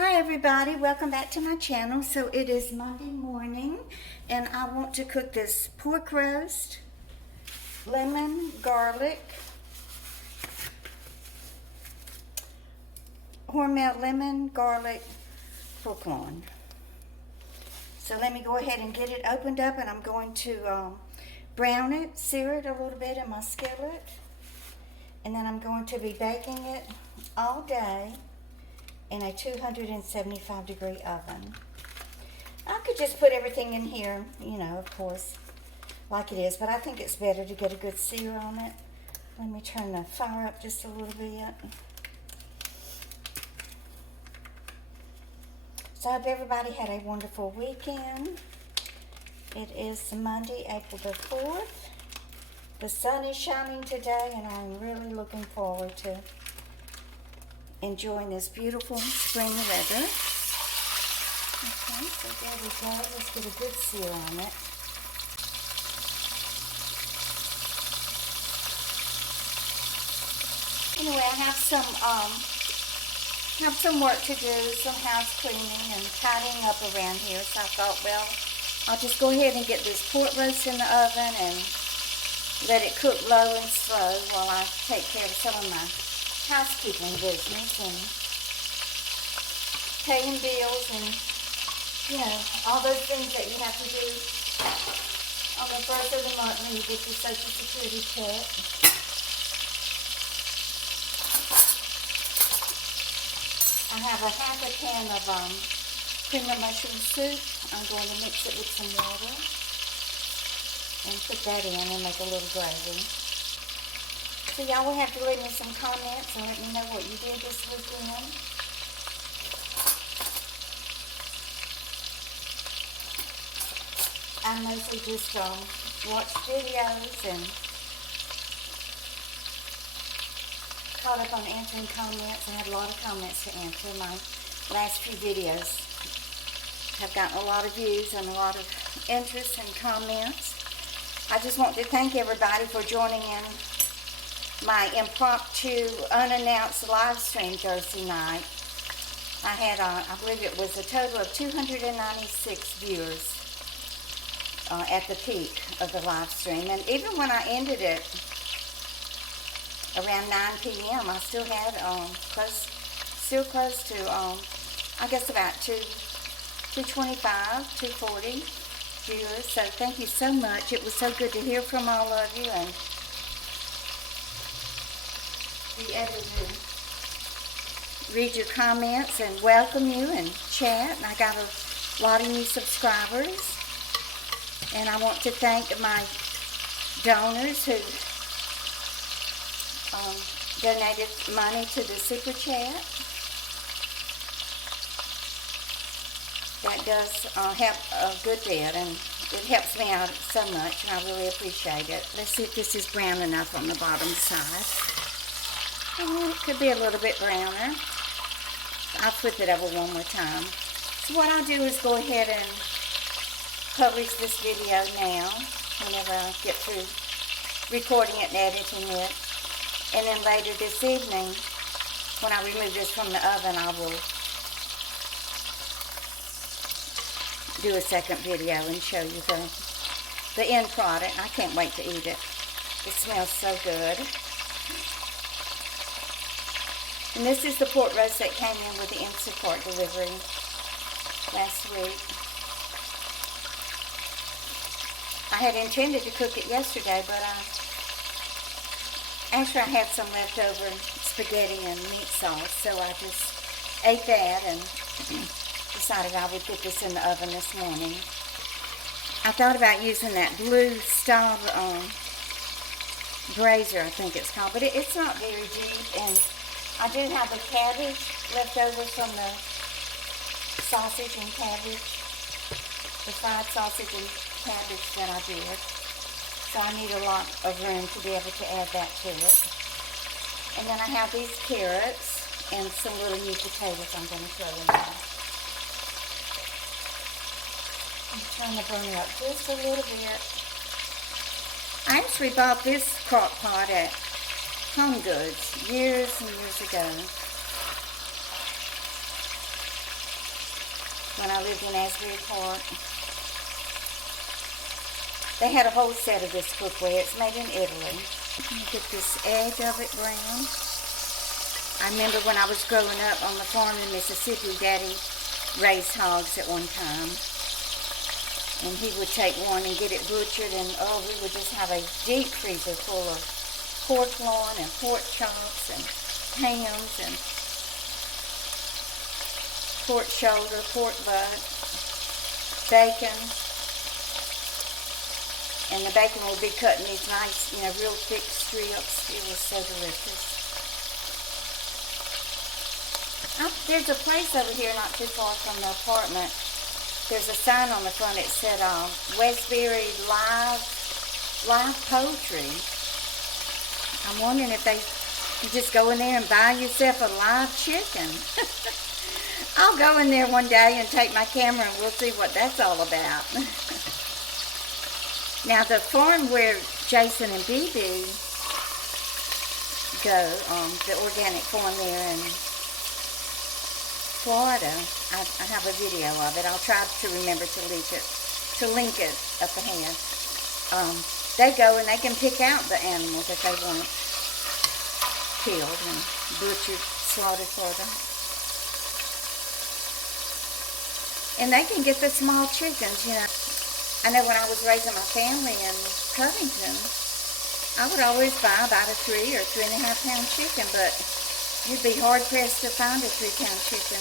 Hi everybody, welcome back to my channel. So it is Monday morning and I want to cook this pork roast, lemon, garlic, Hormel lemon, garlic, pork loin. So let me go ahead and get it opened up, and I'm going to brown it, sear it a little bit in my skillet, and then I'm going to be baking it all day in a 275-degree oven. I could just put everything in here, of course, like it is, but I think it's better to get a good sear on it. Let me turn the fire up just a little bit. So I hope everybody had a wonderful weekend. It is Monday, April the 4th. The sun is shining today, and I'm really looking forward to enjoying this beautiful spring weather. Okay, so there we go. Let's get a good sear on it. Anyway, I have some work to do, some house cleaning and tidying up around here. So I thought, well, I'll just go ahead and get this pork roast in the oven and let it cook low and slow while I take care of some of my housekeeping business and paying bills and, all those things that you have to do on the first of the month when you get your Social Security check. I have a half a can of cream of mushroom soup. I'm going to mix it with some water and put that in and make a little gravy. So y'all will have to leave me some comments and let me know what you did this weekend. I mostly just watched videos and caught up on answering comments. I had a lot of comments to answer. My last few videos have gotten a lot of views and a lot of interest and comments. I just want to thank everybody for joining in my impromptu, unannounced live stream Thursday night. I had, I believe it was a total of 296 viewers at the peak of the live stream. And even when I ended it around 9 p.m., I still had close to, I guess about 225, 240 viewers. So thank you so much. It was so good to hear from all of you and be able to read your comments and welcome you and chat. And I got a lot of new subscribers. And I want to thank my donors who donated money to the Super Chat. That does help a good bit, and it helps me out so much, and I really appreciate it. Let's see if this is brown enough on the bottom side. Oh, it could be a little bit browner. I'll flip it over one more time. So what I'll do is go ahead and publish this video now, whenever I get through recording it and editing it. And then later this evening, when I remove this from the oven, I will do a second video and show you the end product. I can't wait to eat it. It smells so good. And this is the pork roast that came in with the Instacart delivery last week. I had intended to cook it yesterday, but actually I had some leftover spaghetti and meat sauce, so I just ate that and decided I would get this in the oven this morning. I thought about using that blue style brazier, I think it's called, but it's not very deep, and I do have the cabbage left over from the sausage and cabbage, the fried sausage and cabbage that I did. So I need a lot of room to be able to add that to it. And then I have these carrots and some little new potatoes I'm going to throw in there. I'm trying to burn it up just a little bit. I actually bought this crock pot at Home Goods years and years ago. when I lived in Asbury Park. They had a whole set of this cookware. It's made in Italy. Get this edge of it brown. I remember when I was growing up on the farm in Mississippi, Daddy raised hogs at one time. And he would take one and get it butchered, and oh, we would just have a deep freezer full of pork loin and pork chops and hams and pork shoulder, pork butt, bacon. And the bacon will be cut in these nice, real thick strips. It was so delicious. There's a place over here not too far from the apartment. There's a sign on the front. It said Westbury Live Poultry. I'm wondering if you just go in there and buy yourself a live chicken. I'll go in there one day and take my camera and we'll see what that's all about. Now the farm where Jason and BB go, the organic farm there in Florida, I have a video of it. I'll try to remember to link it up ahead. They go and they can pick out the animals that they want killed and butchered, slaughtered for them. And they can get the small chickens, I know when I was raising my family in Covington, I would always buy about a 3 or 3.5 pound chicken, but you'd be hard pressed to find a 3 pound chicken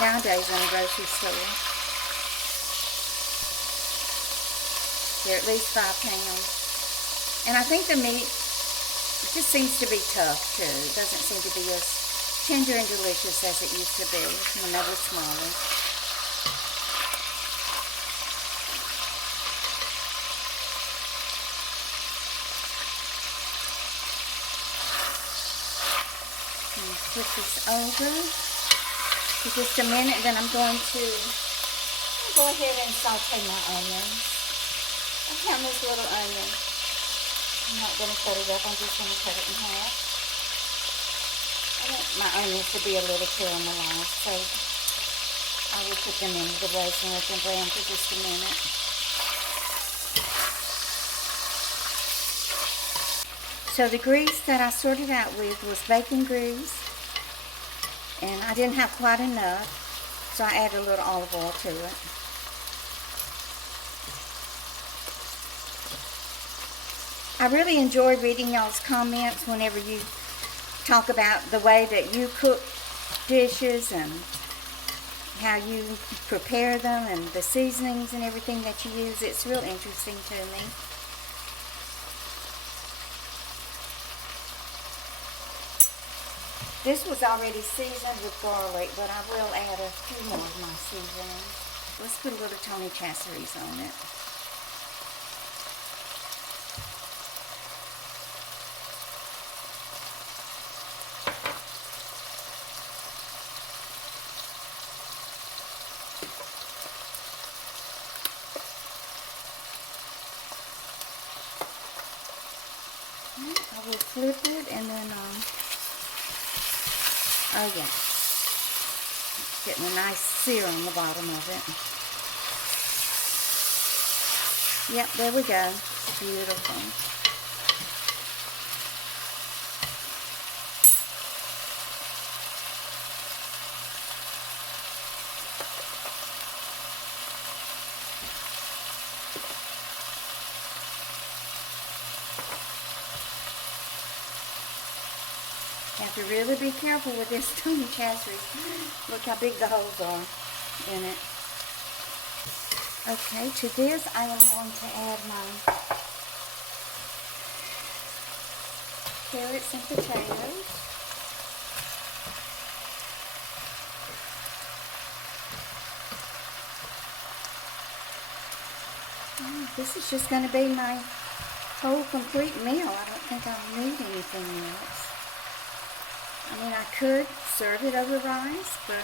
nowadays in a grocery store. They're at least 5 pounds. And I think the meat just seems to be tough too. It doesn't seem to be as tender and delicious as it used to be when they were smaller. Flip this over for just a minute, then I'm going to go ahead and saute my onions. I found this little onion. I'm not going to cut it up, I'm just going to cut it in half. I want my onions to be a little caramelized, so I will put them in the roast and let them brown for just a minute. So the grease that I sorted out with was bacon grease. And I didn't have quite enough, so I added a little olive oil to it. I really enjoy reading y'all's comments whenever you talk about the way that you cook dishes and how you prepare them and the seasonings and everything that you use. It's real interesting to me. This was already seasoned with garlic, but I will add a few more of my seasonings. Let's put a little Tony Chachere's on it. I will flip it and then oh yeah, getting a nice sear on the bottom of it. Yep, there we go. Beautiful. Have to really be careful with this Tony Chachere's. Look how big the holes are in it. Okay, to this I am going to add my carrots and potatoes. This is just going to be my whole complete meal. I don't think I'll need anything else. I mean, I could serve it over rice, but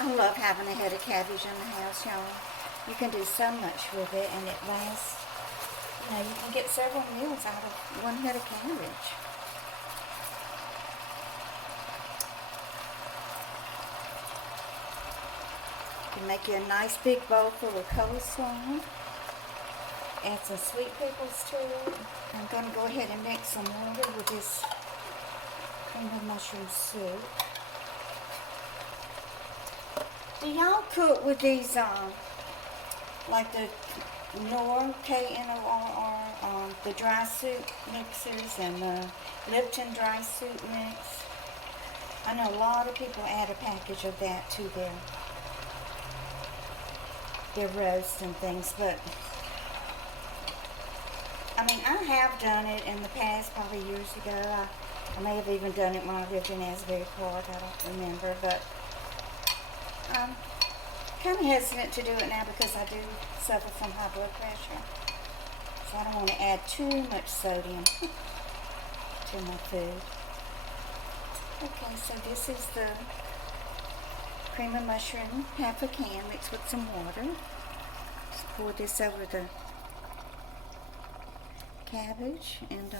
I love having a head of cabbage in the house, y'all. You can do so much with it, and it lasts. You know, you can get several meals out of one head of cabbage. You can make you a nice big bowl full of coleslaw. Add some sweet pickles to it. I'm going to go ahead and mix some water with this cream of mushroom soup. Do y'all cook with these, like the Knorr, K-N-O-R-R, the dry soup mixers and the Lipton dry soup mix? I know a lot of people add a package of that to their roasts and things, but I mean, I have done it in the past, probably years ago. I may have even done it when I lived in Asbury Park. I don't remember, but I'm kind of hesitant to do it now because I do suffer from high blood pressure. So I don't want to add too much sodium to my food. Okay, so this is the cream of mushroom, half a can mixed with some water. Just pour this over the cabbage, and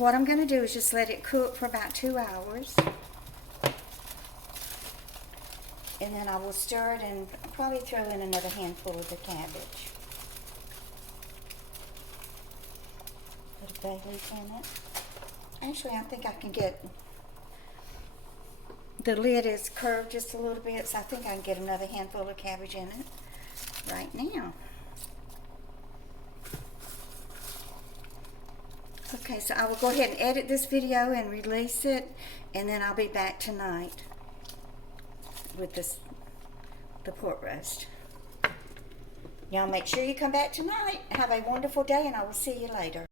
what I'm going to do is just let it cook for about 2 hours, and then I will stir it and probably throw in another handful of the cabbage. Put a bay leaf in it. Actually, I think I can get, the lid is curved just a little bit, so I think I can get another handful of cabbage in it right now. Okay, so I will go ahead and edit this video and release it, and then I'll be back tonight with the pork roast. Y'all make sure you come back tonight. Have a wonderful day, and I will see you later.